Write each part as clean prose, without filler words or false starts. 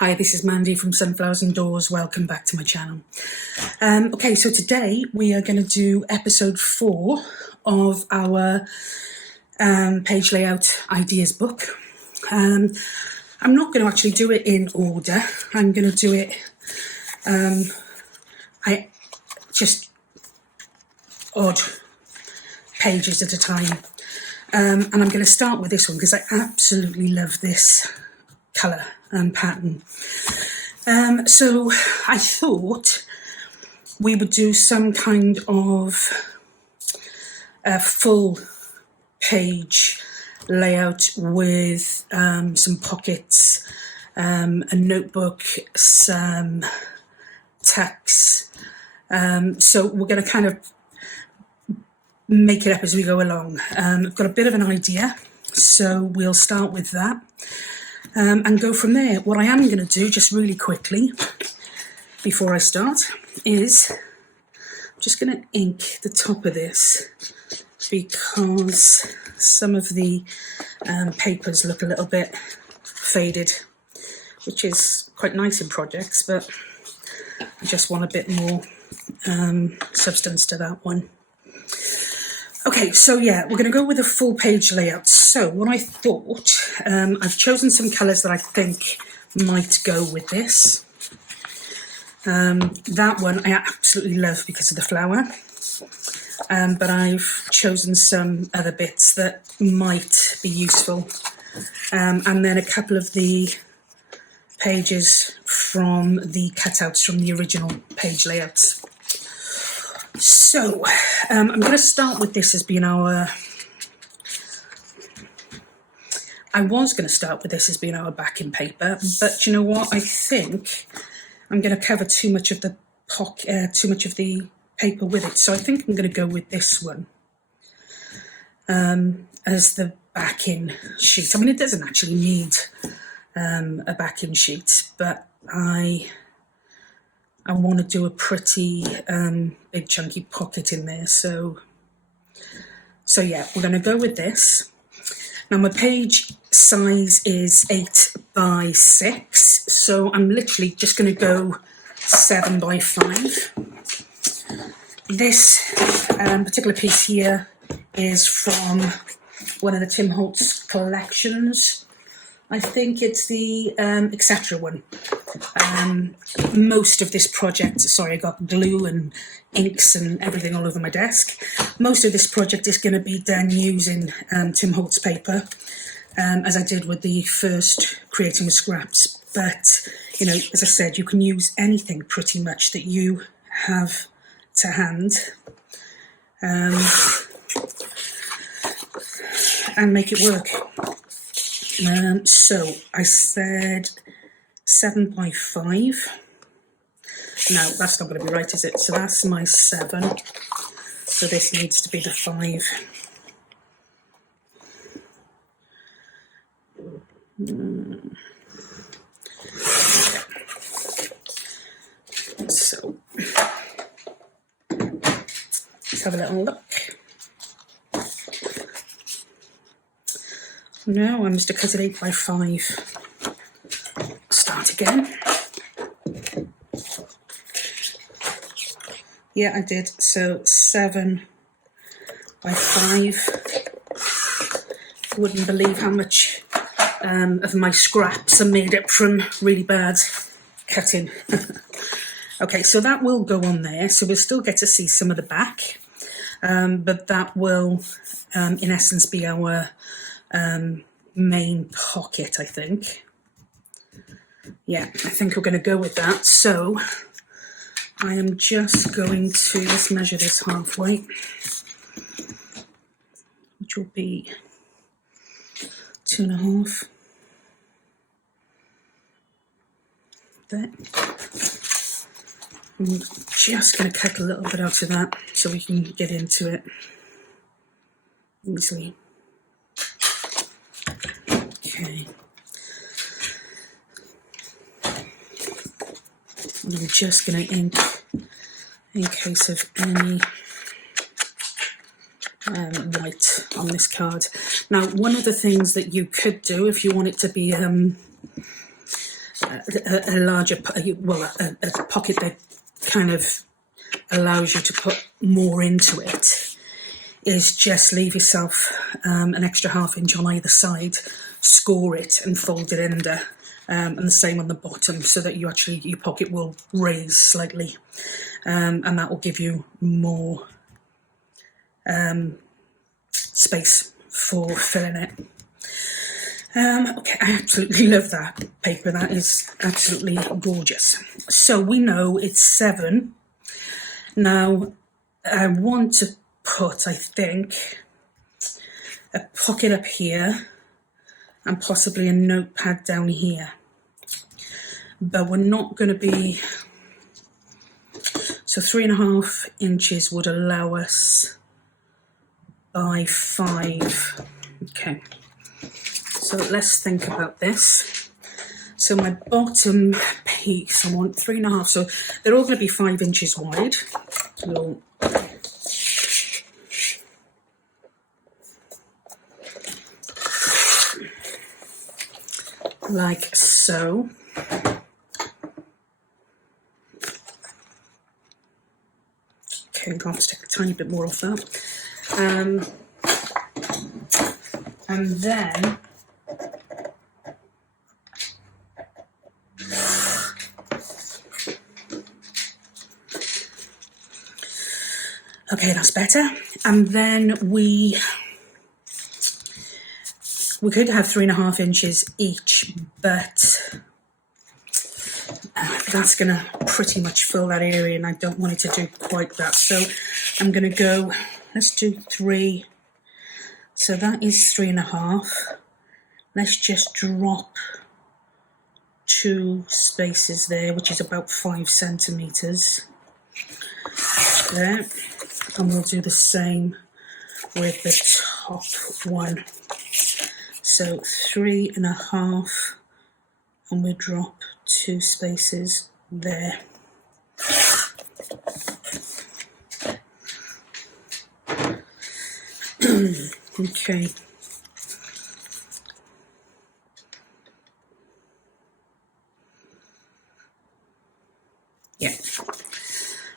Hi, this is Mandy from Sunflowers and Doors. Welcome back to my channel. Okay, so today we are going to do episode 4 of our page layout ideas book. I'm not going to actually do it in order. I'm going to do it just odd pages at a time. And I'm going to start with this one because I absolutely love this colour and pattern. So I thought we would do some kind of a full page layout with some pockets, a notebook, some text. So we're going to kind of make it up as we go along. I've got a bit of an idea, so we'll start with that. And go from there. What I am going to do, just really quickly, before I start, is I'm just going to ink the top of this because some of the papers look a little bit faded, which is quite nice in projects, but I just want a bit more substance to that one. Okay, so yeah, we're going to go with a full page layout. So what I thought, I've chosen some colours that I think might go with this. That one I absolutely love because of the flower, but I've chosen some other bits that might be useful. And then a couple of the pages from the cutouts from the original page layouts. So, I'm going to start with this as being our... I was going to start with this as being our backing paper, but you know what? I think I'm going to cover too much of the paper with it. So I think I'm going to go with this one as the backing sheet. I mean, it doesn't actually need a backing sheet, but I want to do a pretty big chunky pocket in there, so yeah, we're going to go with this. Now my page size is 8 by 6, so I'm literally just going to go 7 by 5. This particular piece here is from one of the Tim Holtz collections. I think it's the etc. one. Most of this project, sorry, I got glue and inks and everything all over my desk. Most of this project is going to be done using Tim Holtz paper, as I did with the first Creating with Scraps. But, you know, as I said, you can use anything pretty much that you have to hand and make it work. So I said 7 by 5. No, that's not going to be right, is it? So that's my 7. So this needs to be the 5. So let's have a little look. No, I must have cut it 8 by 5. Start again. Yeah, I did. So 7 by 5. Wouldn't believe how much of my scraps are made up from really bad cutting. Okay, so that will go on there. So we'll still get to see some of the back, but that will, in essence, be our main pocket, I think. Yeah, I think we're going to go with that. So I am just going to, let's measure this halfway, which will be 2.5. There. I'm just going to cut a little bit out of that so we can get into it easily. Okay. And I'm just going to ink in case of any white on this card. Now, one of the things that you could do if you want it to be a larger, well, a pocket that kind of allows you to put more into it, is just leave yourself an extra ½ inch on either side, score it and fold it under, and the same on the bottom, so that your pocket will raise slightly, and that will give you more space for filling it. Okay, I absolutely love that paper. That is absolutely gorgeous. So we know it's 7. Now, I want to put, I think, a pocket up here and possibly a notepad down here. But we're not going to be... So 3.5 inches would allow us by 5. Okay. So let's think about this. So my bottom piece, I want 3.5. So they're all going to be 5 inches wide. So like so. Okay, I'm going to have to take a tiny bit more off that. And then okay, that's better. And then we could have 3.5 inches each, but that's going to pretty much fill that area, and I don't want it to do quite that. So I'm going to go, let's do 3. So that is 3.5. Let's just drop 2 spaces there, which is about 5 centimetres there. And we'll do the same with the top one. So 3.5, and we'll drop 2 spaces there. Okay. Yeah.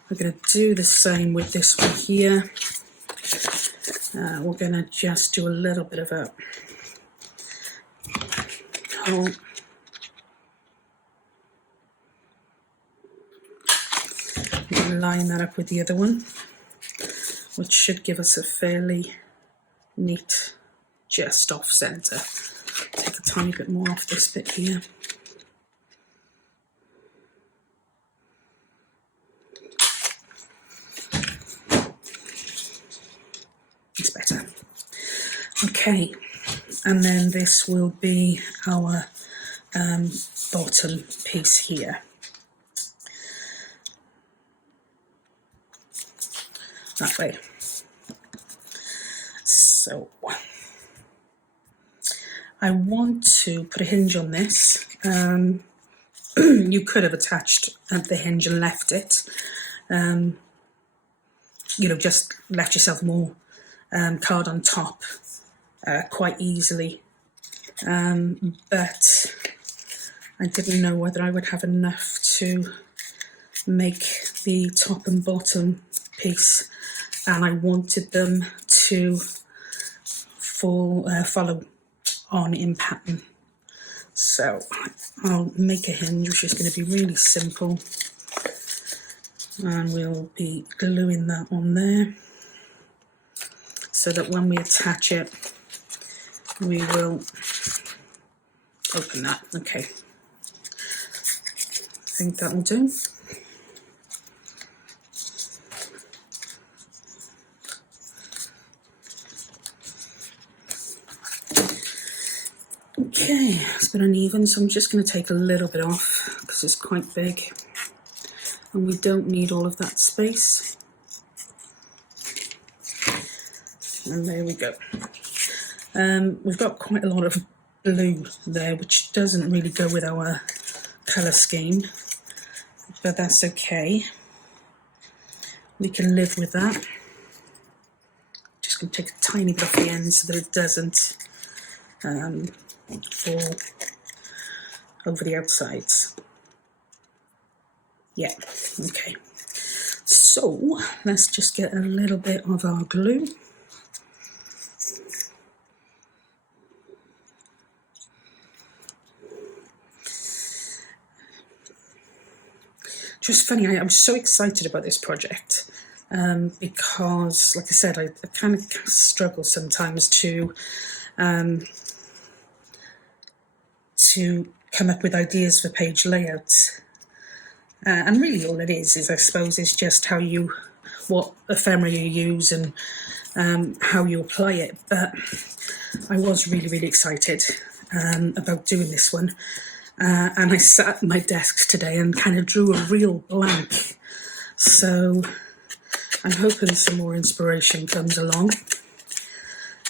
We're going to do the same with this one here. We're going to just do a little bit of a hole. Line that up with the other one, which should give us a fairly neat, just off centre. Take a tiny bit more off this bit here. It's better. Okay, and then this will be our bottom piece here. That way. So I want to put a hinge on this. You could have attached the hinge and left it. You know, just left yourself more card on top quite easily. But I didn't know whether I would have enough to make the top and bottom piece, and I wanted them to follow on in pattern. So I'll make a hinge, which is going to be really simple, and we'll be gluing that on there so that when we attach it, we will open that. Okay, I think that will do. Okay, it's a bit uneven, so I'm just going to take a little bit off because it's quite big and we don't need all of that space. And there we go. We've got quite a lot of blue there, which doesn't really go with our colour scheme, but that's okay. We can live with that. Just going to take a tiny bit off the end so that it doesn't fall over the outsides. Yeah, okay. So let's just get a little bit of our glue. Just funny, I'm so excited about this project because, like I said, I kind of struggle sometimes to come up with ideas for page layouts. And really all it is I suppose, is just what ephemera you use and how you apply it. But I was really, really excited about doing this one. And I sat at my desk today and kind of drew a real blank. So I'm hoping some more inspiration comes along,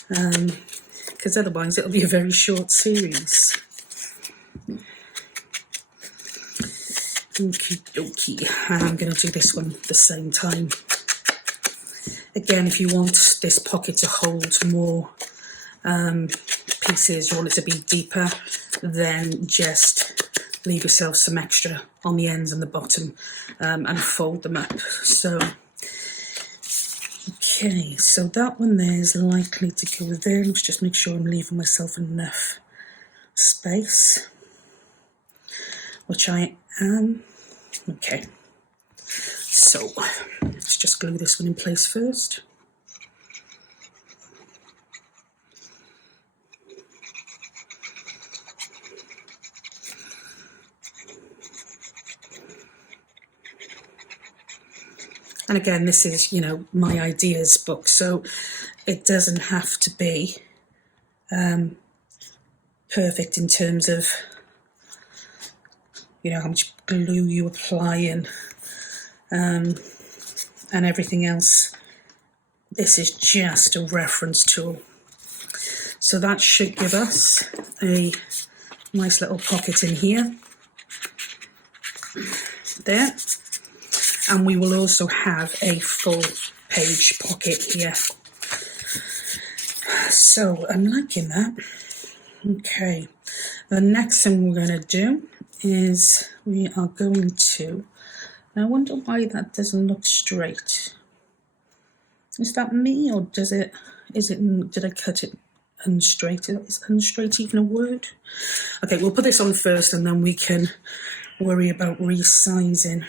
because otherwise it'll be a very short series. Okie dokie, and I'm going to do this one at the same time. Again, if you want this pocket to hold more pieces, you want it to be deeper, then just leave yourself some extra on the ends and the bottom and fold them up. So, okay, so that one there is likely to go there. Let's just make sure I'm leaving myself enough space, which I am. Okay, so let's just glue this one in place first. And again, this is, my ideas book, so it doesn't have to be perfect in terms of, how much glue you apply and everything else. This is just a reference tool. So that should give us a nice little pocket in here. There. And we will also have a full page pocket here. So I'm liking that. Okay, the next thing we're going to do is we are going to, I wonder why that doesn't look straight. Is that me, or did I cut it unstraight? Is unstraight even a word? Okay, we'll put this on first and then we can worry about resizing.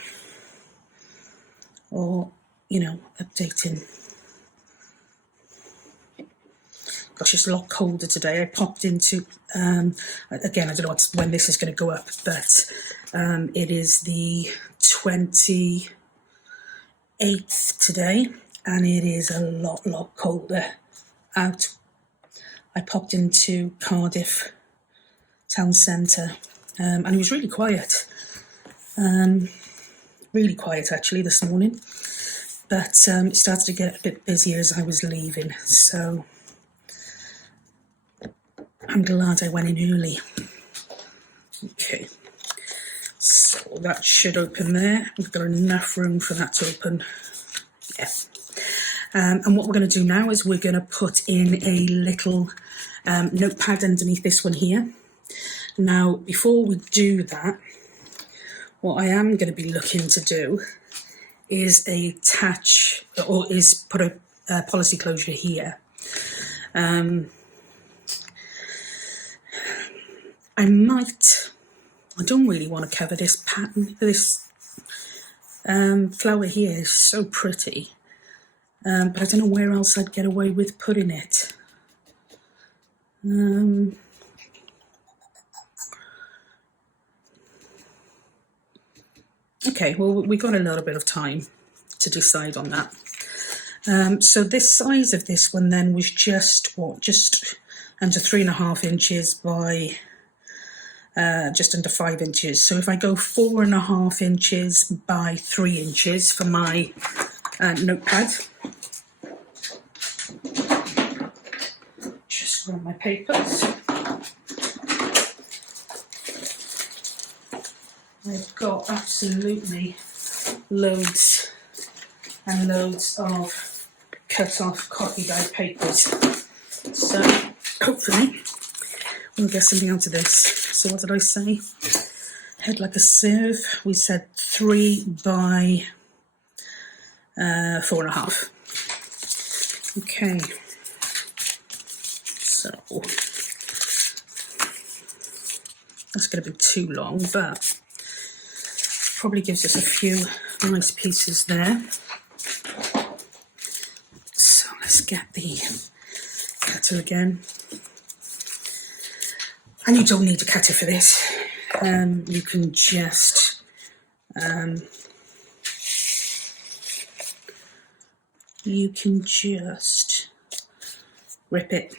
Or, updating. Gosh, it's a lot colder today. I popped into, again, I don't know when this is going to go up, but it is the 28th today, and it is a lot colder out. I popped into Cardiff town centre, and it was really quiet. Really quiet actually this morning, but it started to get a bit busier as I was leaving, so I'm glad I went in early. Okay, so that should open there. We've got enough room for that to open. Yeah. And what we're going to do now is we're going to put in a little notepad underneath this one here. Now, before we do that, what I am going to be looking to do is put a policy closure here. I don't really want to cover this pattern. This flower here is so pretty, but I don't know where else I'd get away with putting it. Okay, well, we've got a little bit of time to decide on that. So this size of this one then was just under 3.5 inches by just under 5 inches. So if I go 4.5 inches by 3 inches for my notepad, just grab my papers. I've got absolutely loads and loads of cut off copy dyed papers. So hopefully we'll get something out of this. So what did I say? Head like a sieve. We said 3 by 4.5. Okay. So that's going to be too long, but probably gives us a few nice pieces there. So let's get the cutter again. And you don't need a cutter for this. You can just rip it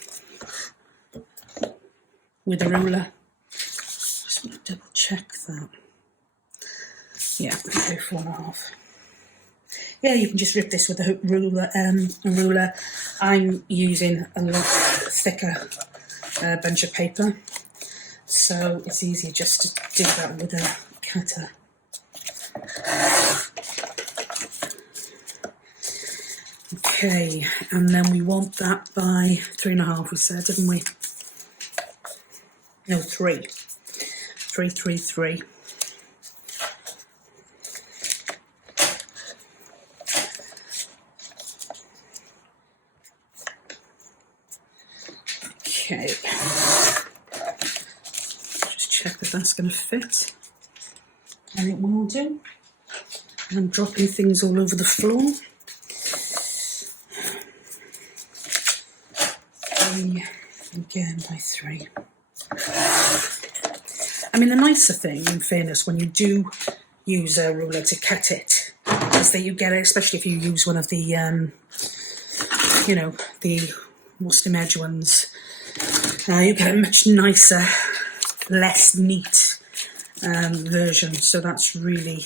with a ruler. Just want to double check that. Yeah, 4.5. Yeah, you can just rip this with a ruler. I'm using a lot thicker bunch of paper, so it's easier just to do that with a cutter. Okay, and then we want that by 3.5, we said, didn't we? No, 3. 3, 3, 3. Okay. Just check that that's going to fit. And it will do. And I'm dropping things all over the floor. 3 again by 3. I mean, the nicer thing, in fairness, when you do use a ruler to cut it, is that you get it, especially if you use one of the, you know, the Worcester edge ones, you get a much nicer, less neat version. So that's really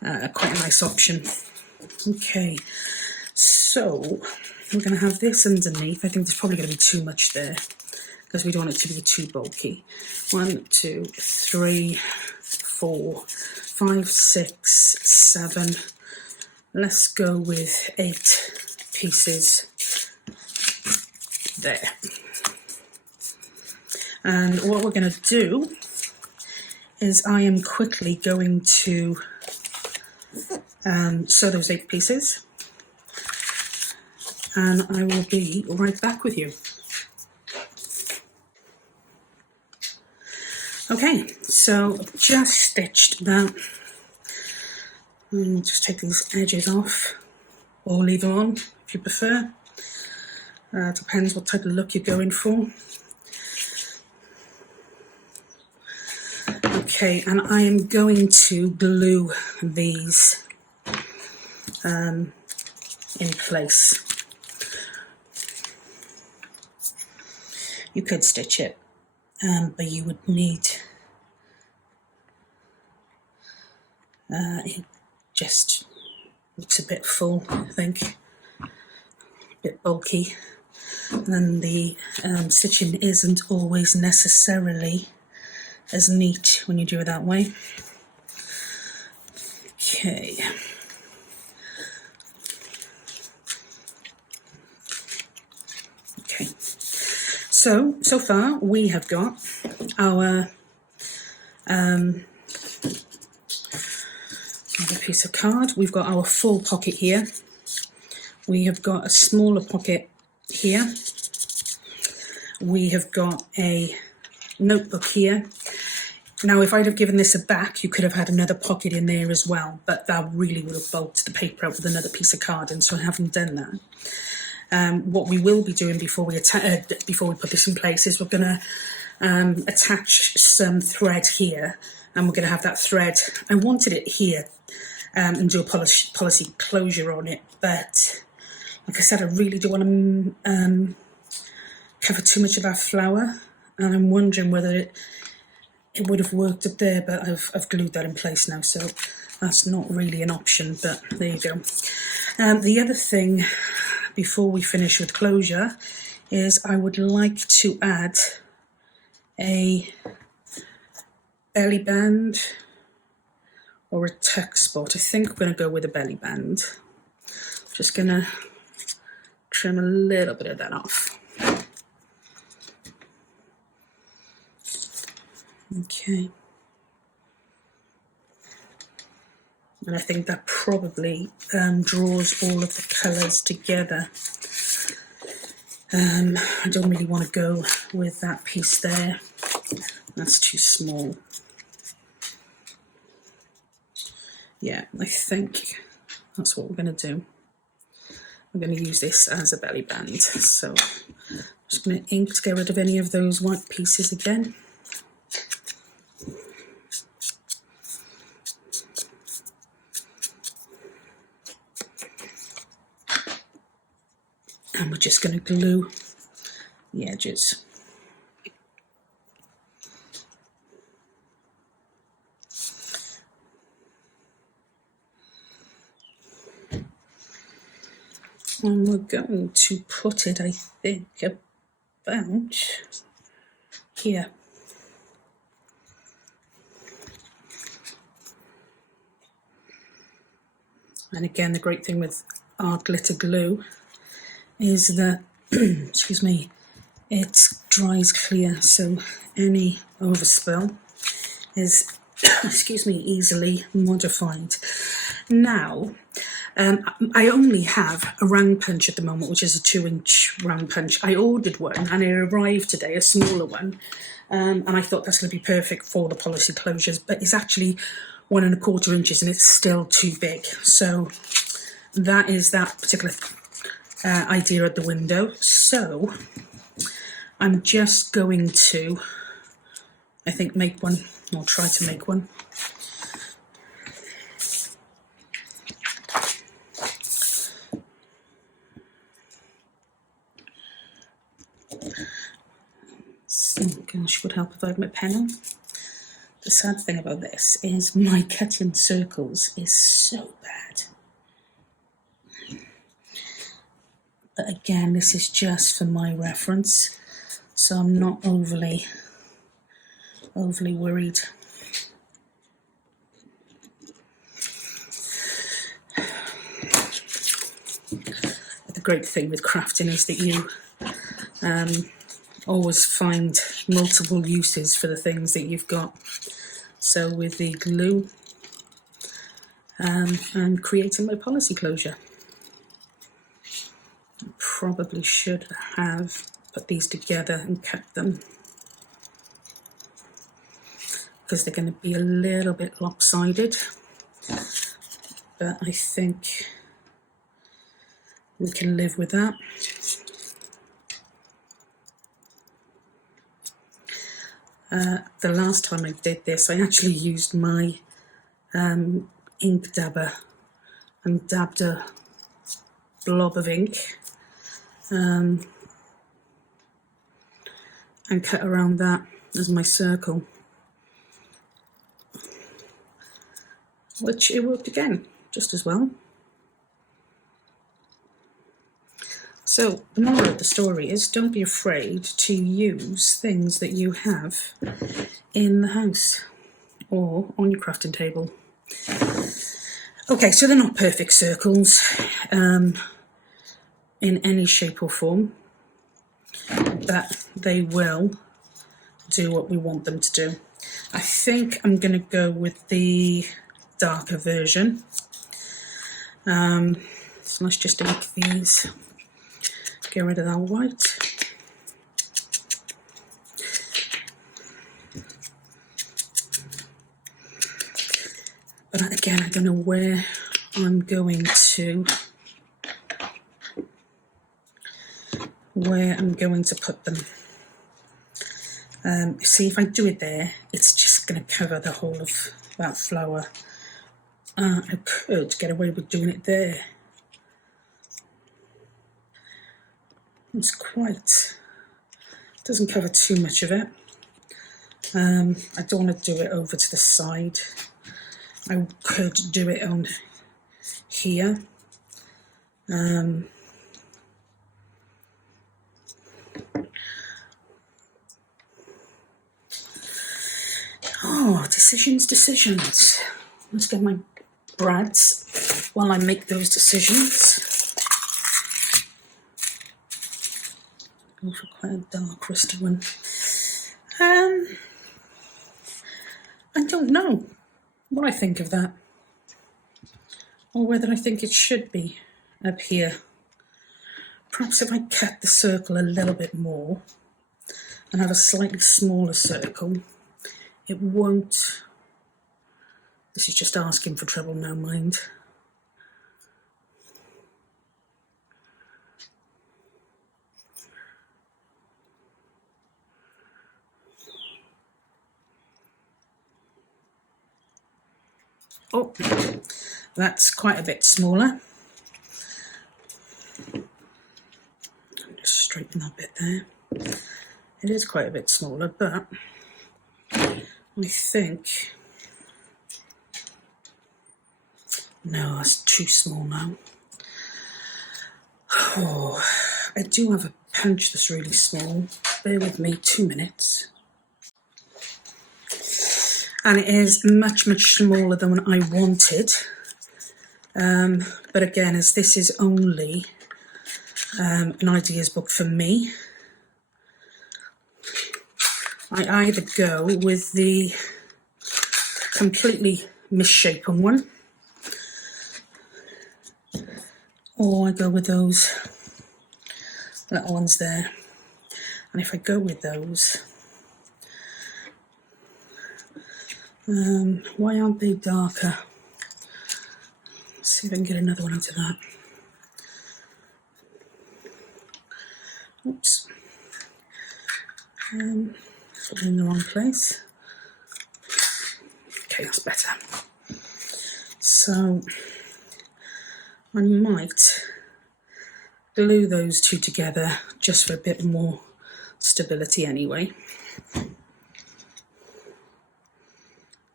quite a nice option. Okay, so we're going to have this underneath. I think there's probably going to be too much there because we don't want it to be too bulky. 1, 2, 3, 4, 5, 6, 7. Let's go with 8 pieces there. And what we're going to do is I am quickly going to sew those 8 pieces, and I will be right back with you. Okay, so I've just stitched that. And just take these edges off, or leave them on if you prefer. Depends what type of look you're going for. Okay, and I am going to glue these in place. You could stitch it, but you would need it just looks a bit full, I think, a bit bulky, and then the stitching isn't always necessarily as neat when you do it that way. Okay. Okay. So far we have got our another piece of card. We've got our full pocket here. We have got a smaller pocket here. We have got a notebook here. Now, if I'd have given this a back, you could have had another pocket in there as well, but that really would have bulked the paper out with another piece of card, and so I haven't done that. What we will be doing before we put this in place is we're going to attach some thread here, and we're going to have that thread. I wanted it here and do a policy closure on it, but like I said, I really don't want to cover too much of our flower, and I'm wondering whether it would have worked up there, but I've glued that in place now, so that's not really an option, but there you go. The other thing before we finish with closure is I would like to add a belly band or a tuck spot. I think I'm going to go with a belly band. Just going to trim a little bit of that off. Okay. And I think that probably draws all of the colours together. I don't really want to go with that piece there. That's too small. Yeah, I think that's what we're going to do. I'm going to use this as a belly band. So I'm just going to ink to get rid of any of those white pieces again. And we're just going to glue the edges. And we're going to put it, I think, about here. And again, the great thing with art glitter glue is that, excuse me, it dries clear, so any overspill is, excuse me, easily modified. Now, I only have a round punch at the moment, which is a 2-inch round punch. I ordered one and it arrived today, a smaller one, and I thought that's going to be perfect for the policy closures, but it's actually 1¼ inches and it's still too big. So that is that particular idea at the window. So I'm just going to, I think, make one, or try to make one. Gosh, would help if I had my pen on. The sad thing about this is my cutting circles is so bad. But again, this is just for my reference, so I'm not overly worried. The great thing with crafting is that you always find multiple uses for the things that you've got. So with the glue, I'm creating my policy closure. I probably should have put these together and cut them, because they're going to be a little bit lopsided, but I think we can live with that. The last time I did this, I actually used my ink dabber and dabbed a blob of ink and cut around that as my circle, which it worked again just as well. So the moral of the story is, don't be afraid to use things that you have in the house or on your crafting table. Okay, so they're not perfect circles in any shape or form, but they will do what we want them to do. I think I'm going to go with the darker version. So let's just ink these. Get rid of that white. But again, I don't know where I'm going to put them. See, if I do it there, it's just going to cover the whole of that flower. I could get away with doing it there. It's doesn't cover too much of it. I don't want to do it over to the side. I could do it on here. Decisions. Let's get my brads while I make those decisions. Go for quite a dark crystal one. don't know what I think of that, or whether I think it should be up here. Perhaps if I cut the circle a little bit more and have a slightly smaller circle, it won't... This is just asking for trouble now, mind. Oh, that's quite a bit smaller. Just straighten that bit there. It is quite a bit smaller, but I think... No, that's too small now. Oh, I do have a punch that's really small. Bear with me 2 minutes. And it is much, much smaller than what I wanted. But again, as this is only an ideas book for me, I either go with the completely misshapen one, or I go with those little ones there. And if I go with those, why aren't they darker? Let's see if I can get another one out of that. Oops. Put it in the wrong place. Okay, that's better. So I might glue those two together just for a bit more stability anyway.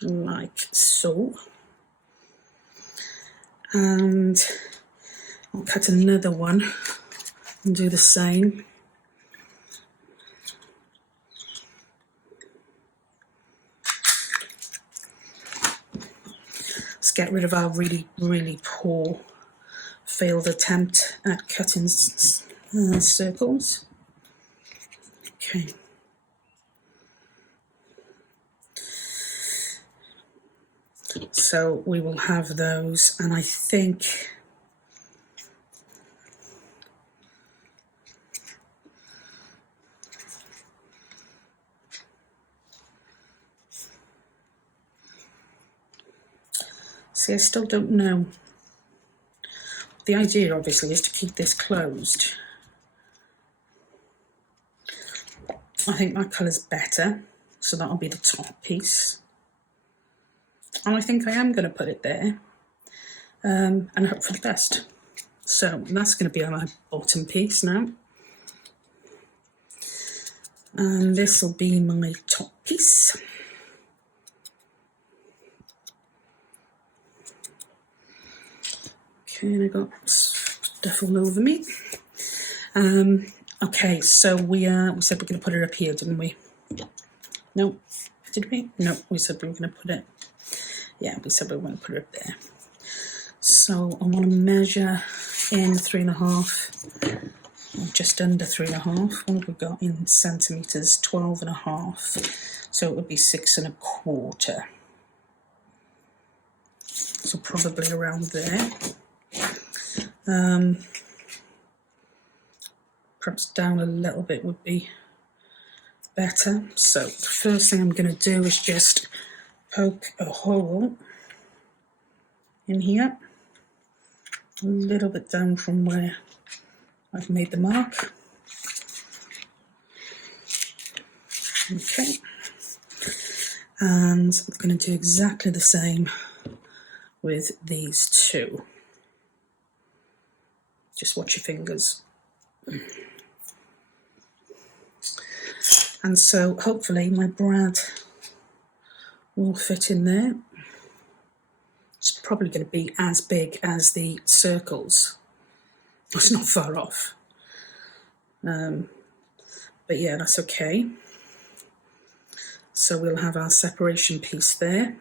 Like so. And I'll cut another one and do the same. Let's get rid of our really, really poor failed attempt at cutting circles. Okay. So we will have those, and I think see, I still don't know. The idea obviously is to keep this closed. I think that colour's better, so that'll be the top piece. And I think I am going to put it there and hope for the best. So that's going to be on my bottom piece now. And this will be my top piece. Okay, and I got stuff all over me. Okay, so we said we're going to put it up here, didn't we? No, did we? No, we said we were going to put it. Yeah, we said we were going to put it up there. So I want to measure in 3.5, or just under 3.5. What have we got in centimetres? 12.5. So it would be 6.25. So probably around there. Perhaps down a little bit would be better. So the first thing I'm going to do is just poke a hole in here, a little bit down from where I've made the mark. Okay, and I'm going to do exactly the same with these two. Just watch your fingers. And so hopefully my brad will fit in there. It's probably going to be as big as the circles. It's not far off. But yeah, that's okay. So we'll have our separation piece there.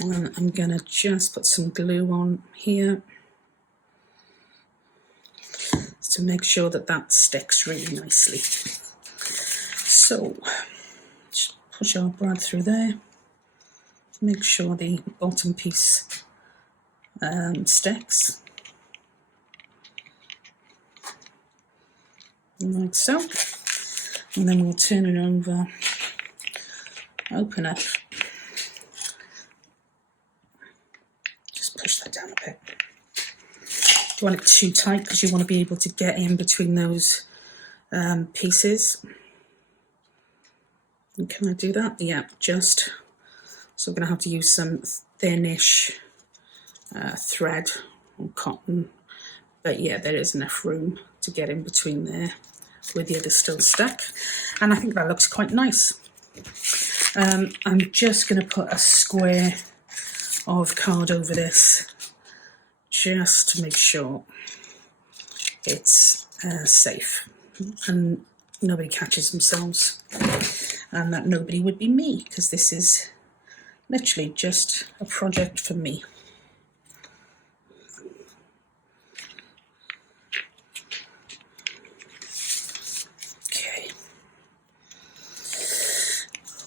And I'm going to just put some glue on here to make sure that that sticks really nicely. So just push our brad through there. make sure the bottom piece sticks, like so, and then we'll turn it over, open it, just push that down a bit. Don't want it too tight because you want to be able to get in between those pieces. And can I do that? Yeah, just. So I'm going to have to use some thinnish thread or cotton, but yeah, there is enough room to get in between there with the other still stuck, and I think that looks quite nice. I'm just going to put a square of card over this just to make sure it's safe and nobody catches themselves, and that nobody would be me, because this is literally just a project for me. Okay.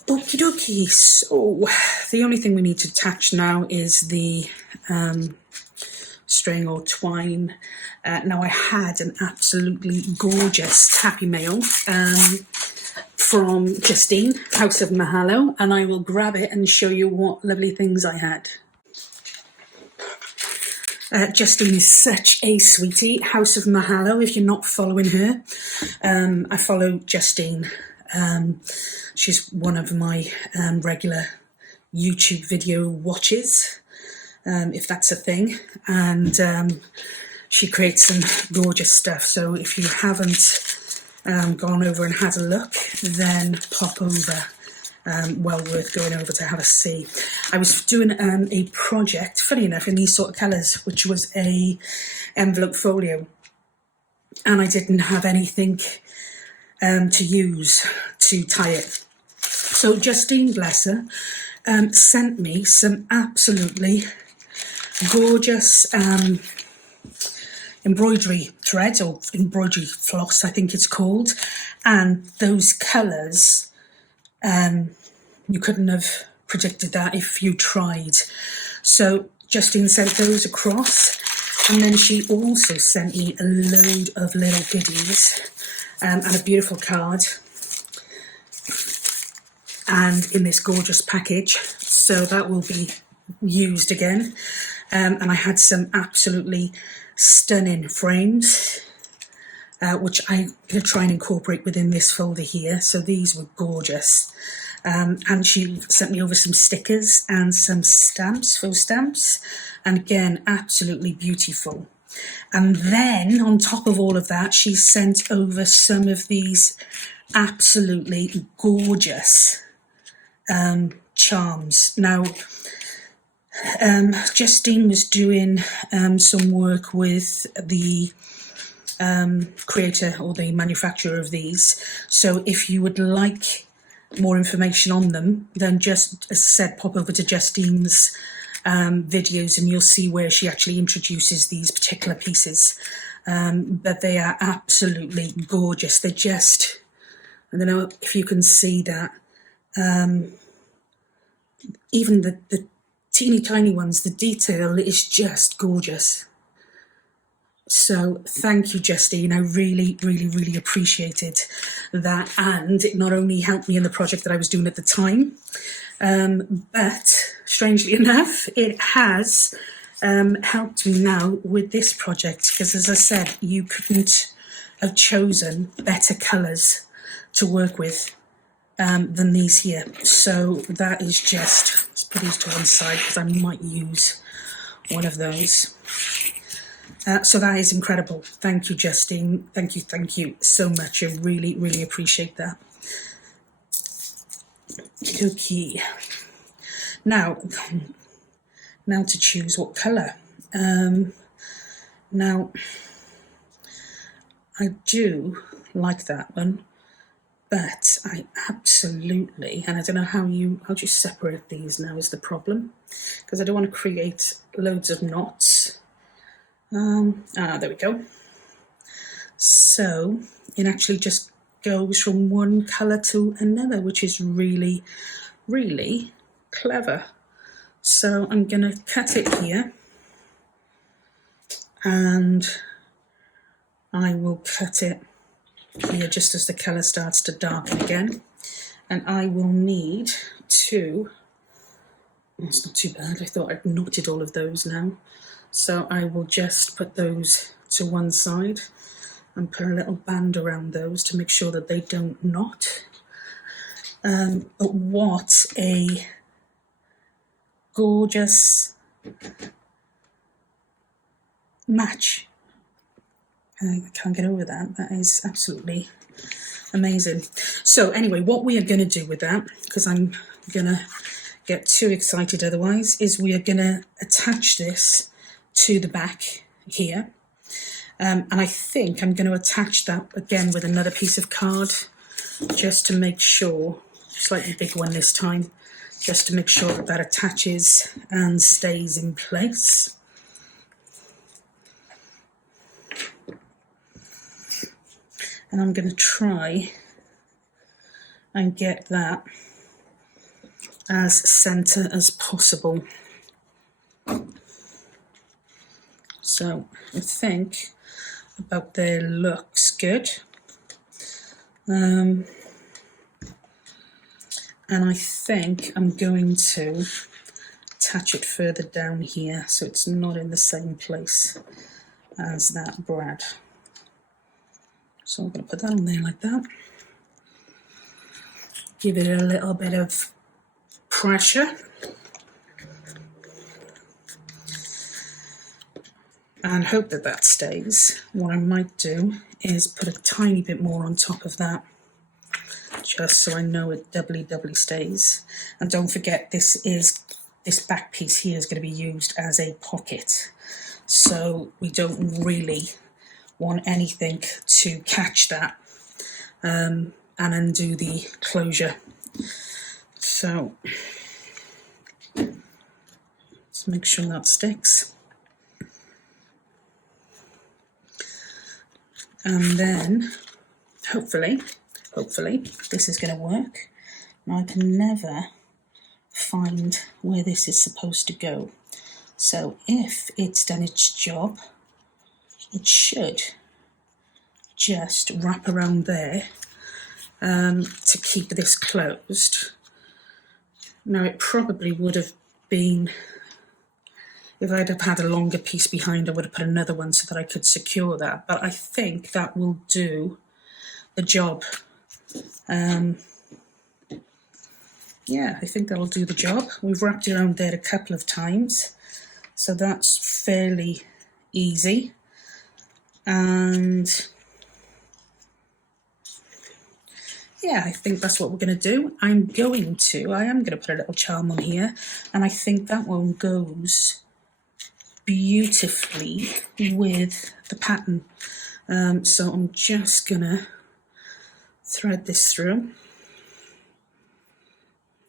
Okie dokie. So the only thing we need to attach now is the string or twine. Now I had an absolutely gorgeous happy mail from Justine, House of Mahalo, and I will grab it and show you what lovely things I had. Justine is such a sweetie. House of Mahalo, if you're not following her, I follow Justine. She's one of my regular YouTube video watches, if that's a thing, and she creates some gorgeous stuff. So if you haven't gone over and had a look, then pop over. Well worth going over to have a see. I was doing a project, funny enough, in these sort of colours, which was a envelope folio, and I didn't have anything to use to tie it. So Justine, bless her, sent me some absolutely gorgeous embroidery threads, or embroidery floss, I think it's called, and those colours, you couldn't have predicted that if you tried. So Justine sent those across, and then she also sent me a load of little goodies and a beautiful card, and in this gorgeous package, so that will be used again. And I had some absolutely stunning frames, which I'm going to try and incorporate within this folder here. So these were gorgeous. And she sent me over some stickers and some stamps, faux stamps, and again, absolutely beautiful. And then on top of all of that, she sent over some of these absolutely gorgeous charms. Now, Justine was doing some work with the creator or the manufacturer of these. So if you would like more information on them, then just, as I said, pop over to Justine's videos and you'll see where she actually introduces these particular pieces. But they are absolutely gorgeous. They're just, I don't know if you can see that, even the teeny tiny ones, the detail is just gorgeous. So thank you, Justine. I really, really, really appreciated that. And it not only helped me in the project that I was doing at the time, but strangely enough, it has helped me now with this project, because as I said, you couldn't have chosen better colours to work with than these here. So that is just, let's put these to one side because I might use one of those. So that is incredible. Thank you, Justine. Thank you so much. I really, really appreciate that. Okay. Now to choose what colour. Now, I do like that one, but I absolutely, and I don't know how do you separate these now is the problem, because I don't want to create loads of knots. There we go. So it actually just goes from one colour to another, which is really, really clever. So I'm going to cut it here, and I will cut it here just as the colour starts to darken again. And I will need to, it's not too bad, I thought I'd knotted all of those now. So I will just put those to one side and put a little band around those to make sure that they don't knot. But what a gorgeous match. I can't get over that. That is absolutely amazing. So anyway, what we are going to do with that, because I'm going to get too excited otherwise, is we are going to attach this to the back here. And I think I'm going to attach that again with another piece of card, just to make sure, slightly bigger one this time, just to make sure that that attaches and stays in place. And I'm going to try and get that as centre as possible. So I think about there looks good. And I think I'm going to attach it further down here so it's not in the same place as that brad. So I'm going to put that on there like that. Give it a little bit of pressure. And hope that that stays. What I might do is put a tiny bit more on top of that, just so I know it doubly stays. And don't forget, this back piece here is going to be used as a pocket. So we don't really want anything to catch that and undo the closure. So let's make sure that sticks. And then hopefully this is going to work. Now I can never find where this is supposed to go. So if it's done its job, it should just wrap around there to keep this closed. Now it probably would have been, if I'd have had a longer piece behind, I would have put another one so that I could secure that. But I think that will do the job. Yeah, I think that'll do the job. We've wrapped around there a couple of times, so that's fairly easy. And yeah, I think that's what we're going to do. I am going to put a little charm on here, and I think that one goes beautifully with the pattern. So I'm just going to thread this through,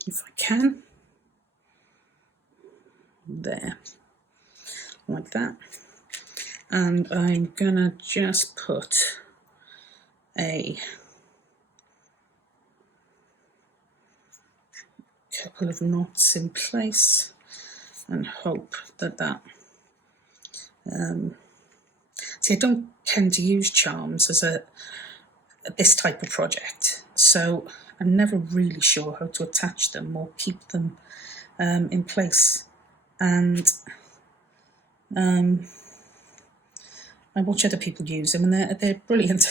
if I can. There, like that. And I'm going to just put a couple of knots in place and hope that that see, I don't tend to use charms as this type of project, so I'm never really sure how to attach them or keep them in place. And I watch other people use them, and they're brilliant.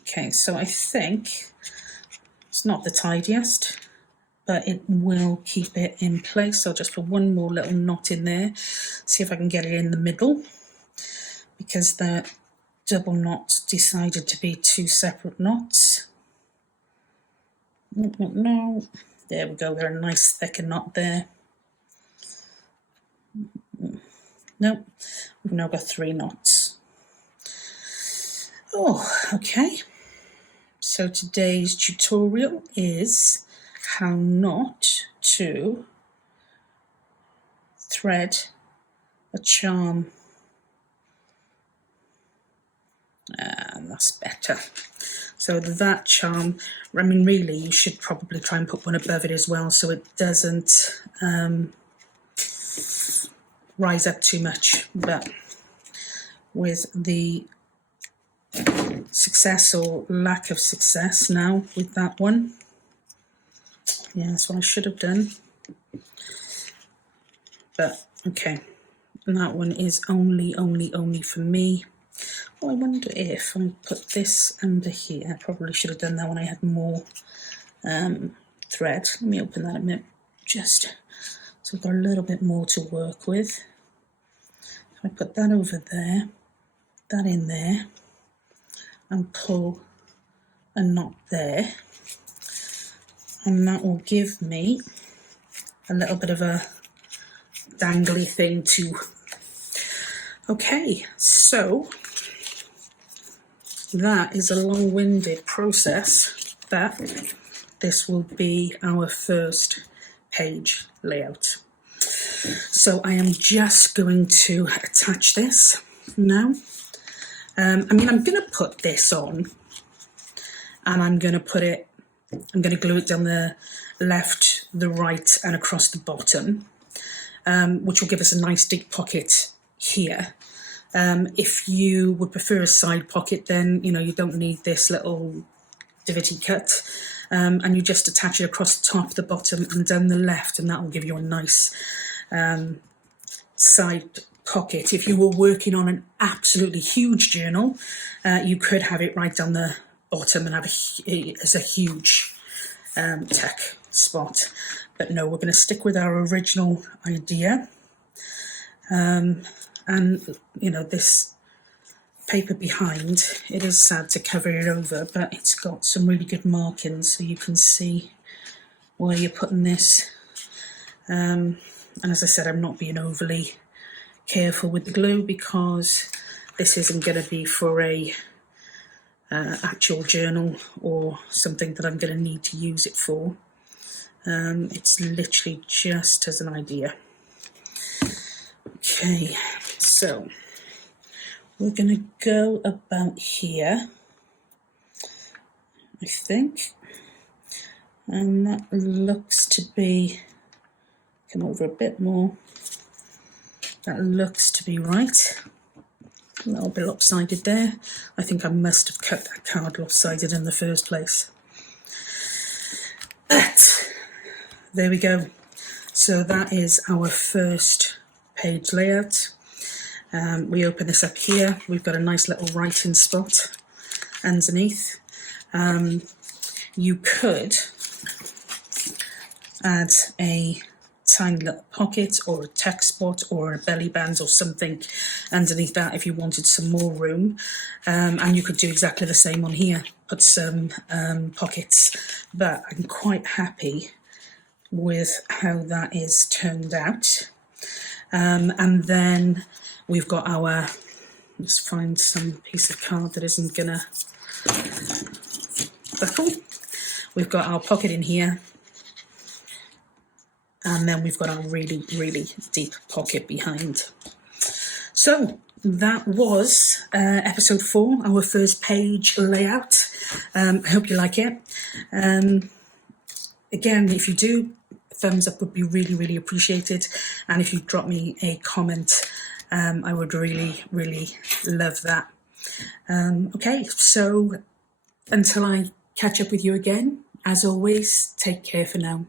Okay, so I think it's not the tidiest, but it will keep it in place. So I'll just put one more little knot in there, see if I can get it in the middle, because the double knot decided to be two separate knots. No, there we go, got a nice thicker knot there. Nope, we've now got 3 knots. Oh, okay. So today's tutorial is how not to thread a charm. And that's better. So that charm, I mean, really, you should probably try and put one above it as well, so it doesn't rise up too much. But with the success or lack of success now with that one, yeah, that's what I should have done. But okay, and that one is only for me. Oh, I wonder if I put this under here. I probably should have done that when I had more thread. Let me open that a minute, just so I've got a little bit more to work with. If I put that over there, that in there, and pull a knot there, and that will give me a little bit of a dangly thing to. Okay, so that is a long-winded process, but this will be our first page layout. So I am just going to attach this now. I mean, I'm going to put this on, and I'm going to glue it down the left, the right, and across the bottom, which will give us a nice deep pocket here. If you would prefer a side pocket, then you don't need this little divotty cut, and you just attach it across the top, the bottom, and down the left, and that will give you a nice side pocket. If you were working on an absolutely huge journal, you could have it right down the bottom and have as a huge tuck spot. But no, we're going to stick with our original idea. And this paper behind, it is sad to cover it over, but it's got some really good markings, so you can see where you're putting this. And as I said, I'm not being overly careful with the glue because this isn't going to be for a actual journal or something that I'm going to need to use it for. It's literally just as an idea. Okay, so we're going to go about here, I think, and that looks to be, come over a bit more, that looks to be right. A little bit lopsided there. I think I must have cut that card lopsided in the first place. But there we go. So that is our first page layout. We open this up here. We've got a nice little writing spot underneath. You could add a tiny little pocket or a text spot or a belly band or something underneath that if you wanted some more room, and you could do exactly the same on here, put some pockets, but I'm quite happy with how that is turned out. And then we've got our, let's find some piece of card that isn't gonna buckle. We've got our pocket in here, and then we've got our really deep pocket behind. So that was episode 4, our first page layout. I hope you like it. Again, if you do, thumbs up would be really appreciated, and if you drop me a comment, I would really love that. Okay, so until I catch up with you again, as always, take care for now.